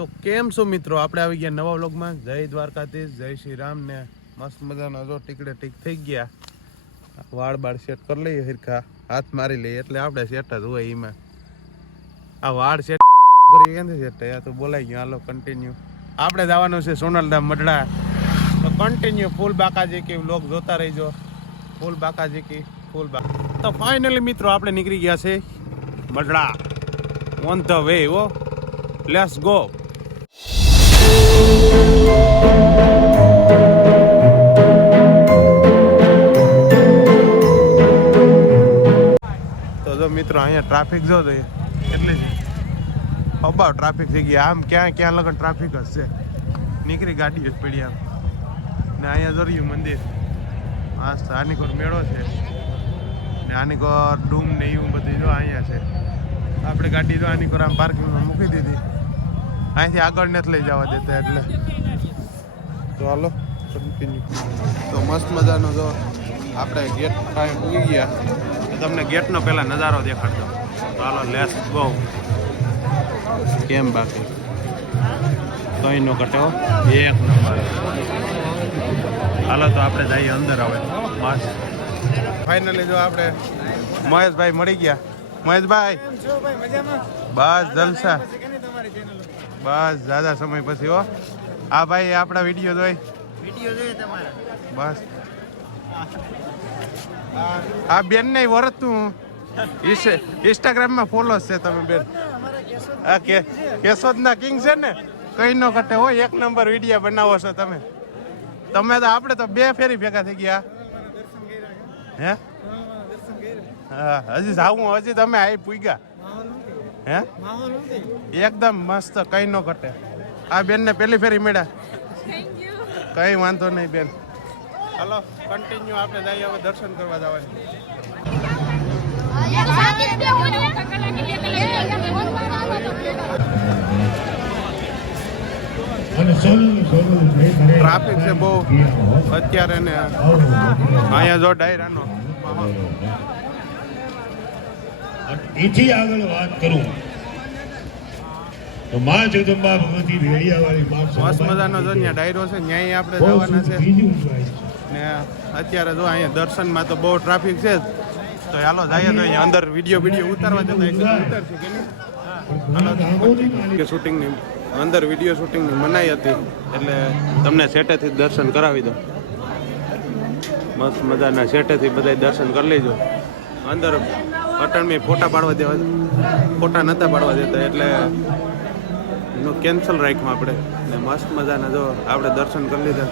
તો કેમ છો મિત્રો? આપણે આવી ગયા નવા વ્લોગમાં. જય દ્વારકાધીશ, જય શ્રી રામ ને મસ્ત મજાના જો ટીકડે ટીક થઈ ગયા. વાળ બાળ સેટ કરી લઈએ હિરખા. હાથ મારી લઈએ, એટલે આપણે સેટ જ હોય એમાં. આ વાળ સેટ કરી કેમ સેટ થયા. તો બોલાઈ ગયો. હાલો કન્ટિન્યુ આપણે જવાનું છે સોનલધામ, મઢડા. તો કન્ટિન્યુ ફૂલ બાકાજી કી વ્લોગ જોતા રહીજો. ફૂલ બાકાજી કી ફૂલ બાકા તો ફાઇનલી મિત્રો, આપણે નીકળી ગયા છે Madhada. On the way oh let's go મિત્રો, અહીંયા ટ્રાફિક જો તો એટલે અબાવ ટ્રાફિક થઈ ગયા આમ ક્યાં ક્યાં લગન ટ્રાફિક જ છે. નીકળી ગાડી જ પડી આમ. ને અહીંયા જોર્યું મંદિર. આ આનીકોર મેળો છે. ને આનીકોર ડૂમ ને એવું બધું જો અહીંયા છે. આપણે ગાડી જો આનીકોર આમ પાર્કિંગમાં મૂકી દીધી. અહીંથી આગળ નથી લઈ જવા દેતા એટલે. તો હાલો કન્ટિન્યુ તો મસ્ત મજાનો જો આપણે ગેટ ખાઈ ઉગી ગયા તમને ગેટનો પહેલાં નજારો દેખાડતો તો હાલો લેસ ગો કેમ બાકી? કઈ નો કટો એક નંબર. હાલો તો આપણે જઈએ અંદર આવે મસ્ત ફાઇનલી જો આપણે મહેશભાઈ મળી ગયા. મહેશભાઈ. બસ જલસા. બસ દાદા સમય પછી હો. આ ભાઈ આપણા વીડિયો જોઈ. વીડિયો જોઈએ તમારા. બસ. આ બેન ને વરતું ઇન્સ્ટાગ્રામમાં ફોલો છે તમે બેન. આ કે કેશોદના કિંગ છે ને કઈ નો કટે હોય એક નંબર વીડિયો બનાવો છો તમે. તમે તો આપણે તો બે ફેરી ભેગા થઈ ગયા. હે? હા હજી જાવું હજી તમે આઈ પૂગ્યા. હે? એકદમ મસ્ત કઈ નો ઘટે. આ બેન ને પેલી ફેરી મળ્યા. કઈ વાંધો નહીં બેન. હલો કન્ટિન્યુ આપણે જઈએ હવે દર્શન કરવા જવાનું. ટ્રાફિક છે બહુ. અત્યારે ને અહીંયા જો ડાયરાનો. એથી આગળ વાત કરું. તો માં જગદંબા ભગવતી ભેડિયાવાળી માં મસ્ત મજાનો જો ત્યાં ડાયરો છે ન્યાય આપણે જવાના છે. ને અત્યારે જો અહીંયા દર્શનમાં તો બહુ ટ્રાફિક છે તો હાલો જઈએ તો અહીંયા અંદર વીડિયો વીડિયો ઉતારવા જતા ઉતારશું કે નહીં? કે શૂટિંગની અંદર વીડિયો શૂટિંગની મનાઈ હતી એટલે તમને સેટેથી દર્શન કરાવી દો મસ્ત મજાના સેટેથી બધા દર્શન કરી લેજો. અંદર અટણમાં ફોટા પાડવા દેવા ફોટા નહોતા પાડવા દેતા એટલે એનું કેન્સલ રાખ્યું આપણે. ને મસ્ત મજાના જો આપણે દર્શન કરી લીધા.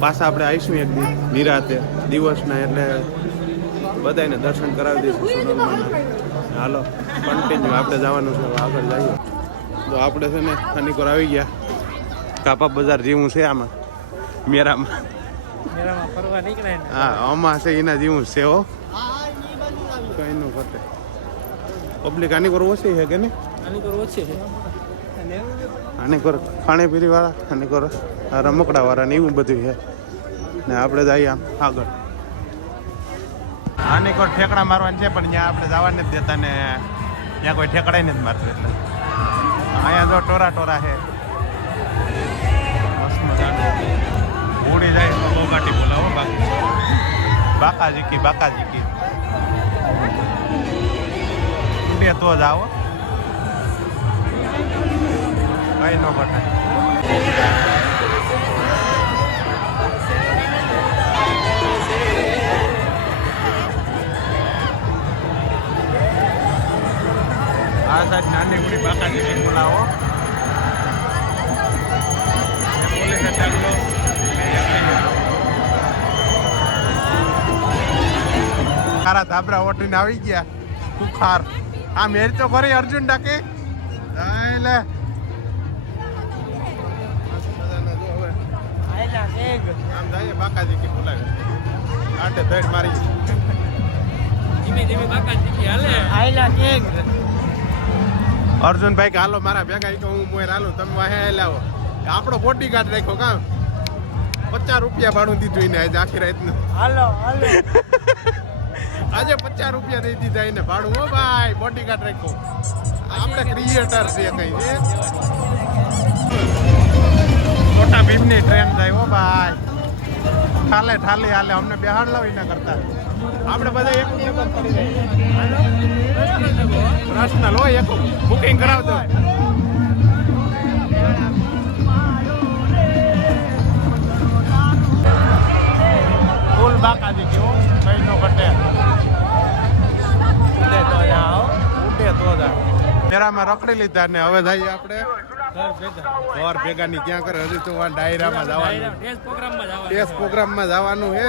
પાછા આપણે આવીશું એક દિવસ નિરાતે. દિવસના એટલે બધાને દર્શન કરાવી દઈશું સોનલમાના હાલો કન્ટિન્યુ આપણે જવાનું છે આગળ જઈએ. તો આપણે છે ને અનિકોર આવી ગયા. કાપા બજાર જેવું છે આમાં મેરામાં. ને. હા આમાં છે એના જેવું છે હો. કઈ નું ઘટે પબ્લિક આની કોર ઓછી છે કે નહીં? આની પર ઓછી છે. અને કોર ખાણીપીણી વાળા આને કોર આ રમકડા વાળા ને એવું બધું છે. ને આપણે જઈએ આમ આગળ. આને કોર ઠેકડા મારવાની છે, પણ ત્યાં આપણે જવા નથી દેતા ને ત્યાં કોઈ ઠેકડા નથી મારતું એટલે. અહીંયા જો ટોરા ટોરા છે. ઉડી જાય તો બહુ બોગાટી બોલાવો બાકી. બાકાજી કી બાકાજી કી ઉડે તો જ આવો. કઈ ન ઘટે આ સાઈડ નાની ઉડી બાકાજી કી બોલાવો. પોલીસ ચાલો ખારા ધાબરા ઓટીને આવી ગયા. કુખાર આ મેર તો ખરી અર્જુન ડાકે. લે. આમ જાય બાકાજી કે બોલાવે આટે ધડ મારી ધીમે ધીમે બાકા કે હાલે આયલા એક અર્જુનભાઈ કે હાલો મારા ભેગા કે હું મોય હાલું તમે વાહે લાવો આપણો બોડી ગાર્ડ રાખ્યો કામ. પચાસ રૂપિયા ભાડું દીધું એને આજે આખી રાતનું. હાલો હાલો. આજે પચાસ રૂપિયા દઈ દીધા એને ભાડું. હો ભાઈ બોડી ગાર્ડ રાખ્યો. આપણે ક્રિએટર છે કઈ છે ભીમની ટ્રેન થાય હો ભાઈ. ઠાલે ઠાલી, હાલે. અમને બેહાડ લાવી ના કરતા. આપણે બધા એક પર્સનલ હોય એક બુકિંગ કરાવતો ફૂલ બાકાજી કેવો? મહિનો ઘટે ઉડે તો જાઓ ઉડે તો જાઓ તેરામાં રખડી લીધા ને હવે જઈએ આપણે. ઘર ભેગાની ક્યાં કરે? હજી તો આ ડાયરામાં જવાનું. ટેસ્ટ પ્રોગ્રામમાં જવાનું. ટેસ્ટ પ્રોગ્રામમાં જવાનું હે.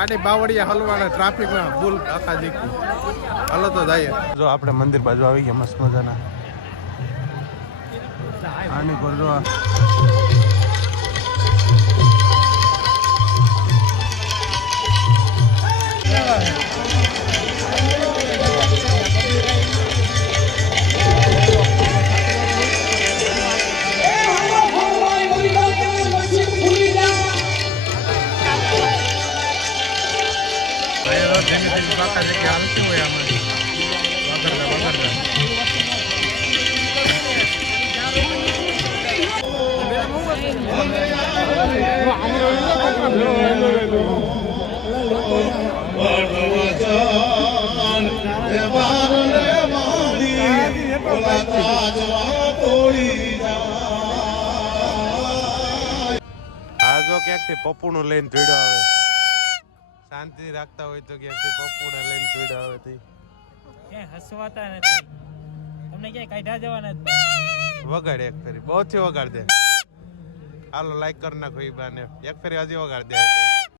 આની બાવળિયા હલવાના ટ્રાફિકમાં ભૂલ આખા જીકી હલો તો જઈએ. જો આપણે મંદિર બાજુ આવી ગયા મસ્ત મજાના. આની પર જો ક્યાંકથી પપ્પુનું લઈને ભીડો આવે. શાંતિ રાખતા હોય તો ક્યાંકથી પપ્પુને લઈને ભીડો આવે તે. ક્યાંય હસવાતા નથી. તમને ક્યાંય કાઢા જવાના નથી. વગાડ એક ફેરી. બહુ થી વગાડ દે. હાલો લાઈક કરી નાખો ઈ બાને. એક ફેરી હજી વગાડ દે.